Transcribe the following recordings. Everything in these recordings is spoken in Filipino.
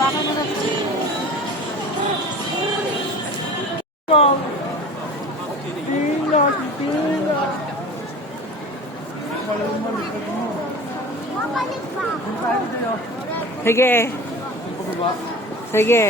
Baka na natin. Tina. Sige. Sige.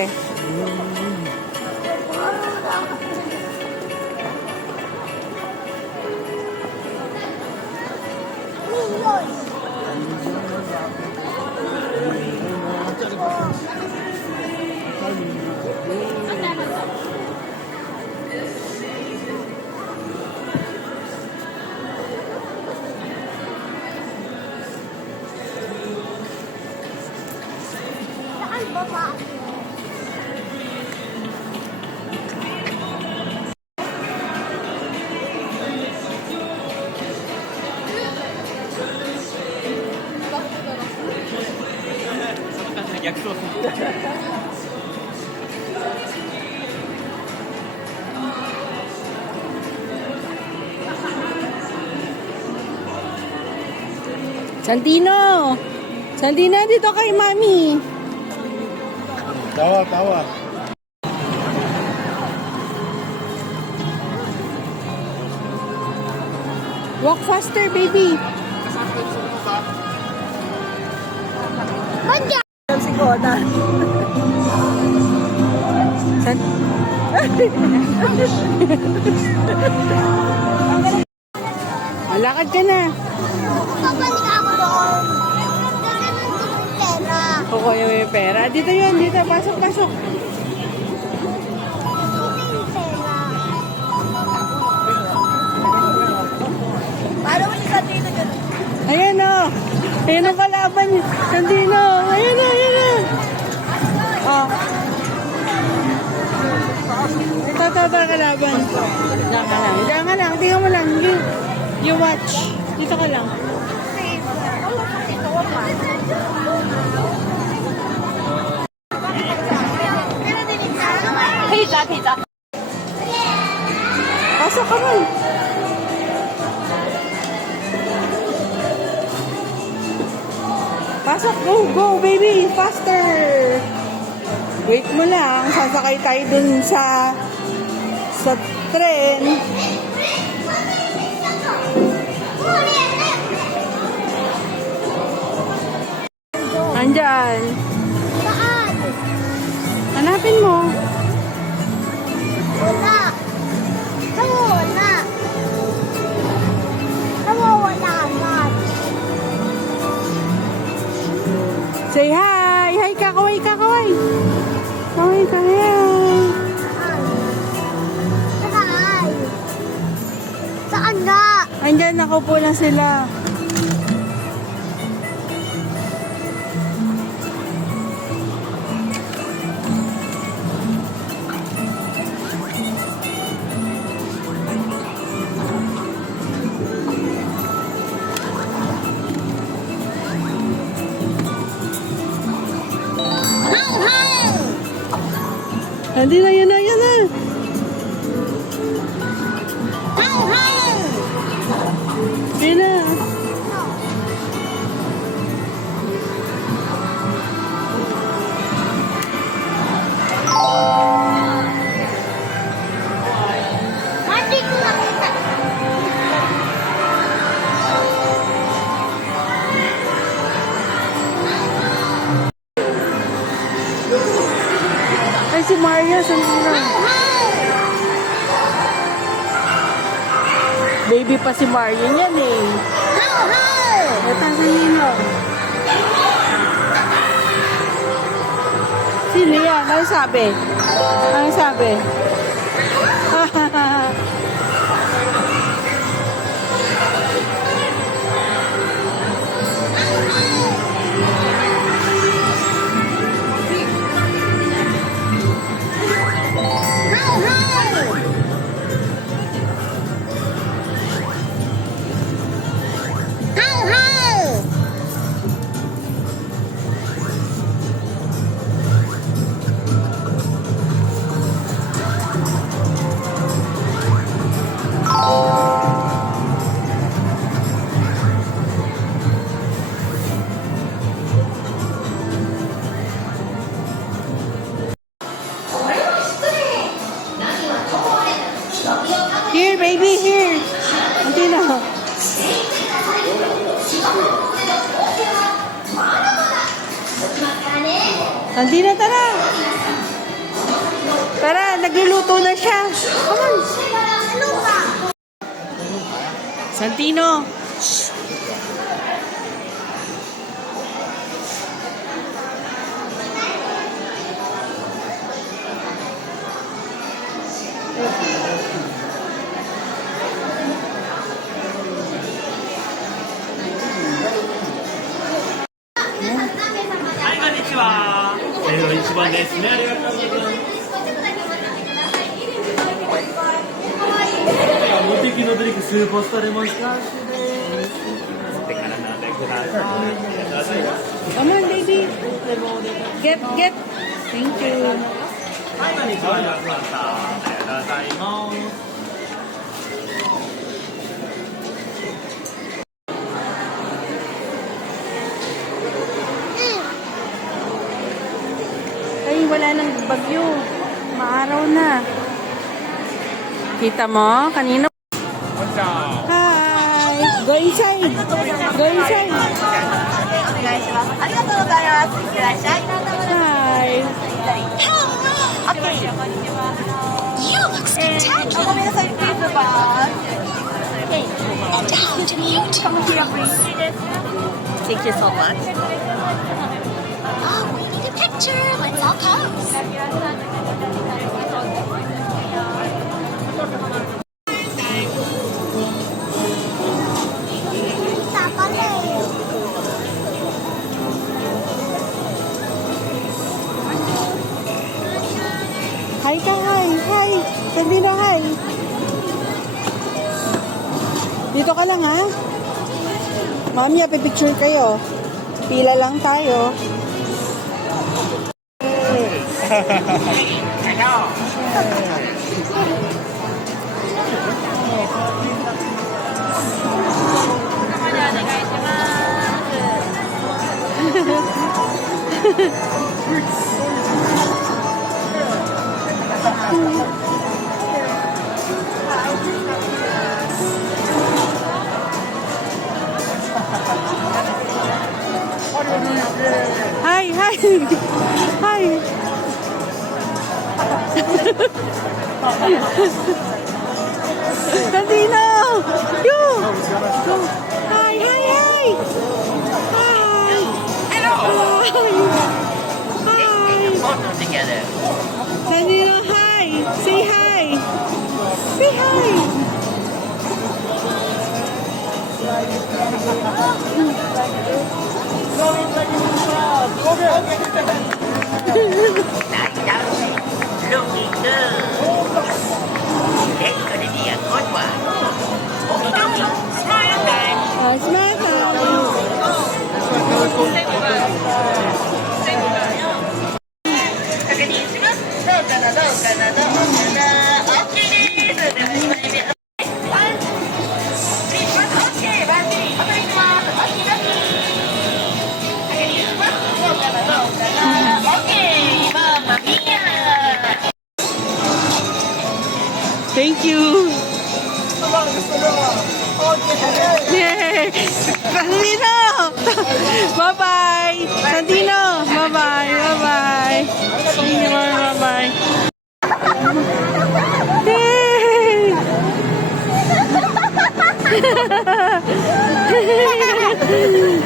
Santino! Santino, dito kay Mami! Tawa. Walk faster, baby! Manja! Si Kona. Malakad ka na. Babalik ako doon. Gaganon din yung pera. Kukuha mo yung pera. Dito yun, dito. Pasok. Dito yung pera. Paano mo sa dito dyan? Ayan o. Ayan ang kalaban. Santino. Ayan o. Oh. Ito kalaban. Diyan ka lang. Tingnan mo lang. You watch. Dito ka lang. Pizza. Pasok ka man. Pasok, go, baby, faster. Wait mo lang, sasakay tayo dun sa tren. Andyan. Saan? Hanapin mo. Wala. Wala. Say hi. Hi, kakaway. Kaway. Saan nga? Andyan, nakaupo lang sila. Hindi na, yan na. Hindi na. Hindi ko nakita. Ay, si Maria, sandali. Baby pa si Maria yan eh. Ito sa Nino. Sino yan? Ano sabi? Hindi na, tara. Tara, nagluluto na siya. Come on. Santino. Ichiban ですね。ありがとうございます。無敵のドリンクスーパースターレモンスカッシュです。吸ってから飲んでください。 Come on, baby. Get. Thank you. はい、こんにちは。ありがとうございます。Ay, wala nang bagyo. Maaraw na. Kita mo? Kanino? Hi! Go inside! Go inside! Hi! You look spectacular. And how do you do? Thank you so much. Oh, we need a picture. Let's all pose. Hi ka, hi! Hi! Sandino, hi! Dito ka lang, ha? Mami, pipicture kayo. Pila lang tayo. Hi, hi! Hi! Sandino! You! Go! Hi, hi, hi! Hi! Hello. Hi! Hi! Photo together. Sandino, hi! Say hi! Say hi! Looking good. That's gonna be a good one. Okay, smile time. Smile time! Thank you! Yay! Santino! Bye-bye! Santino! Bye-bye! Bye-bye! Santino, bye-bye! Yay!